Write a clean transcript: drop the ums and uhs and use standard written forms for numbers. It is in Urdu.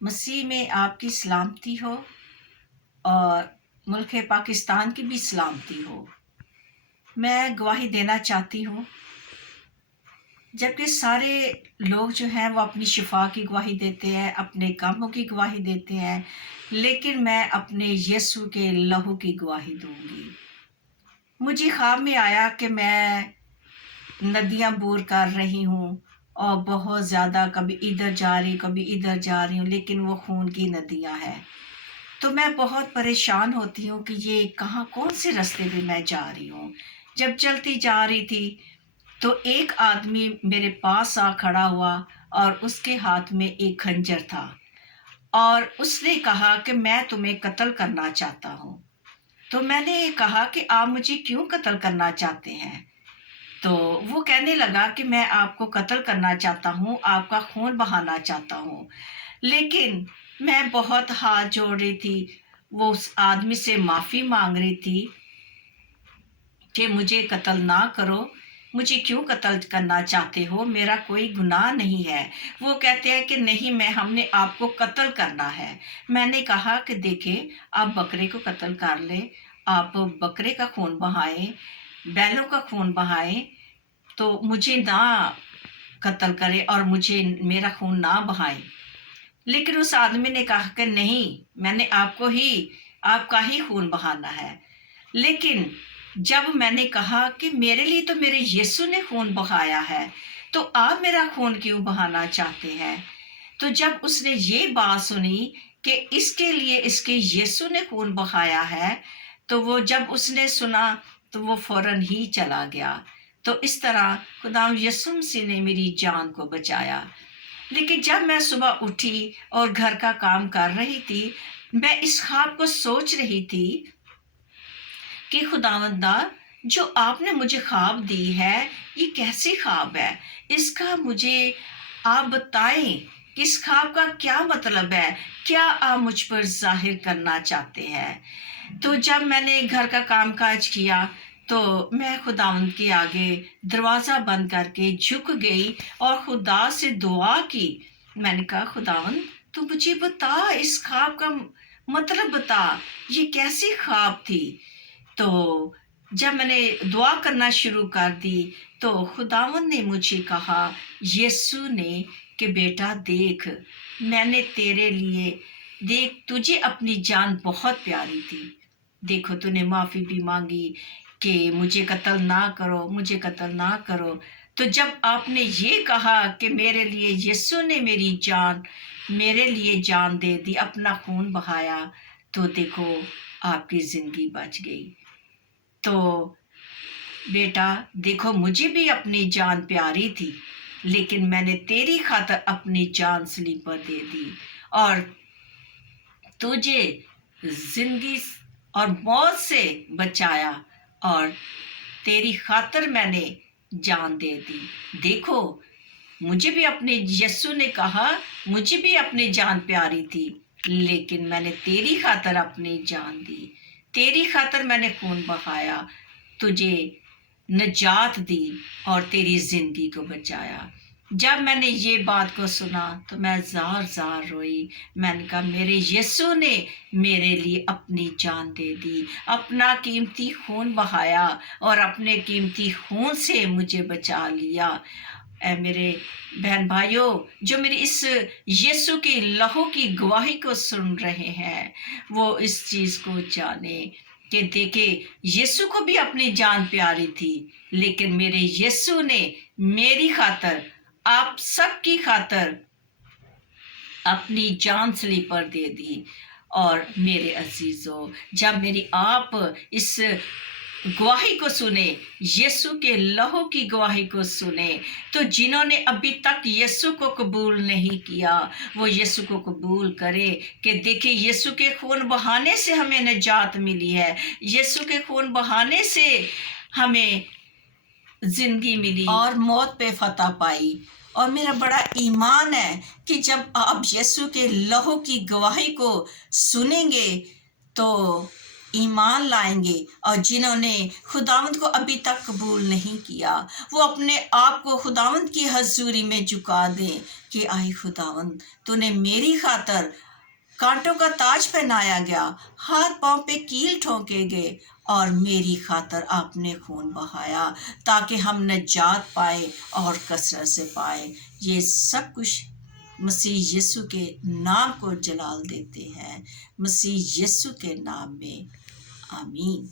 مسیح میں آپ کی سلامتی ہو اور ملک پاکستان کی بھی سلامتی ہو۔ میں گواہی دینا چاہتی ہوں، جبکہ سارے لوگ جو ہیں وہ اپنی شفا کی گواہی دیتے ہیں، اپنے کاموں کی گواہی دیتے ہیں، لیکن میں اپنے یسوع کے لہو کی گواہی دوں گی۔ مجھے خواب میں آیا کہ میں ندیاں بور کر رہی ہوں اور بہت زیادہ کبھی ادھر جا رہی ہوں کبھی ادھر جا رہی ہوں، لیکن وہ خون کی ندیاں ہیں۔ تو میں بہت پریشان ہوتی ہوں کہ یہ کہاں کون سے راستے پہ میں جا رہی ہوں۔ جب چلتی جا رہی تھی تو ایک آدمی میرے پاس آ کھڑا ہوا اور اس کے ہاتھ میں ایک خنجر تھا، اور اس نے کہا کہ میں تمہیں قتل کرنا چاہتا ہوں۔ تو میں نے کہا کہ آپ مجھے کیوں قتل کرنا چاہتے ہیں؟ تو وہ کہنے لگا کہ میں آپ کو قتل کرنا چاہتا ہوں، آپ کا خون بہانا چاہتا ہوں۔ لیکن میں بہت ہاتھ جوڑ رہی تھی، وہ اس آدمی سے معافی مانگ رہی تھی کہ مجھے قتل نہ کرو، مجھے کیوں قتل کرنا چاہتے ہو، میرا کوئی گناہ نہیں ہے۔ وہ کہتے ہیں کہ نہیں، ہم نے آپ کو قتل کرنا ہے۔ میں نے کہا کہ دیکھیں، آپ بکرے کو قتل کر لیں، آپ بکرے کا خون بہائیں، بیلوں کا خون بہائیں، تو مجھے نہ قتل کرے اور مجھے میرا خون نہ بہائیں۔ لیکن اس آدمی نے کہا کہ نہیں، میں نے آپ کا ہی خون بہانا ہے۔ لیکن جب میں نے کہا کہ میرے لیے تو میرے یسوع نے خون بہایا ہے، تو آپ میرا خون کیوں بہانا چاہتے ہیں؟ تو جب اس نے یہ بات سنی کہ اس کے لیے اس کے یسوع نے خون بہایا ہے، تو وہ جب اس نے سنا تو وہ فوراً ہی چلا گیا۔ تو اس طرح خدا یسوع مسیح نے میری جان کو بچایا۔ لیکن جب میں صبح اٹھی اور گھر کا کام کر رہی تھی، میں اس خواب کو سوچ رہی تھی کہ خداوندا، جو آپ نے مجھے خواب دی ہے، یہ کیسی خواب ہے؟ اس کا مجھے آپ بتائیں کہ اس خواب کا کیا مطلب ہے؟ کیا آپ مجھ پر ظاہر کرنا چاہتے ہیں؟ تو جب میں نے گھر کا کام کاج کیا تو میں خداوند کے آگے دروازہ بند کر کے جھک گئی اور خدا سے دعا کی۔ میں نے کہا خداوند، تو مجھے بتا، اس خواب کا مطلب بتا، یہ کیسی خواب تھی؟ تو جب میں نے دعا کرنا شروع کر دی تو خداوند نے مجھے کہا، یسوع نے، کہ بیٹا دیکھ، میں نے تیرے لیے، دیکھ، تجھے اپنی جان بہت پیاری تھی، دیکھو تو نے معافی بھی مانگی کہ مجھے قتل نہ کرو، مجھے قتل نہ کرو۔ تو جب آپ نے یہ کہا کہ میرے لیے یسوع نے میرے لیے جان دے دی، اپنا خون بہایا، تو دیکھو آپ کی زندگی بچ گئی۔ تو بیٹا دیکھو، مجھے بھی اپنی جان پیاری تھی، لیکن میں نے تیری خاطر اپنی جان صلیب پر دے دی اور تجھے زندگی اور موت سے بچایا، اور تیری خاطر میں نے جان دے دی۔ دیکھو، مجھے بھی اپنے یسوع نے کہا، مجھے بھی اپنی جان پیاری تھی، لیکن میں نے تیری خاطر اپنی جان دی، تیری خاطر میں نے خون بہایا، تجھے نجات دی اور تیری زندگی کو بچایا۔ جب میں نے یہ بات کو سنا تو میں زار زار روئی۔ میں نے کہا میرے یسوع نے میرے لیے اپنی جان دے دی، اپنا قیمتی خون بہایا اور اپنے قیمتی خون سے مجھے بچا لیا۔ اے میرے بہن بھائیوں، جو میری اس یسوع کی لہو کی گواہی کو سن رہے ہیں، وہ اس چیز کو جانے کہ دیکھے، یسوع کو بھی اپنی جان پیاری تھی، لیکن میرے یسوع نے میری خاطر، آپ سب کی خاطر اپنی جان صلیب پر دے دی۔ اور میرے عزیزوں، جب میری آپ اس گواہی کو سنے، یسوع کے لہو کی گواہی کو سنے، تو جنہوں نے ابھی تک یسوع کو قبول نہیں کیا، وہ یسوع کو قبول کرے کہ دیکھیں، یسوع کے خون بہانے سے ہمیں نجات ملی ہے، یسوع کے خون بہانے سے ہمیں زندگی ملی اور موت پہ فتح پائی۔ اور میرا بڑا ایمان ہے کہ جب آپ یسوع کے لہو کی گواہی کو سنیں گے تو ایمان لائیں گے، اور جنہوں نے خداوند کو ابھی تک قبول نہیں کیا وہ اپنے آپ کو خداوند کی حضوری میں جھکا دیں کہ آئے خداوند، تو نے میری خاطر کانٹوں کا تاج پہنایا گیا، ہاتھ پاؤں پہ کیل ٹھونکے گئے، اور میری خاطر آپ نے خون بہایا تاکہ ہم نجات پائے اور کثرت سے پائے۔ یہ سب کچھ مسیح یسو کے نام کو جلال دیتے ہیں، مسیح یسو کے نام میں آمین۔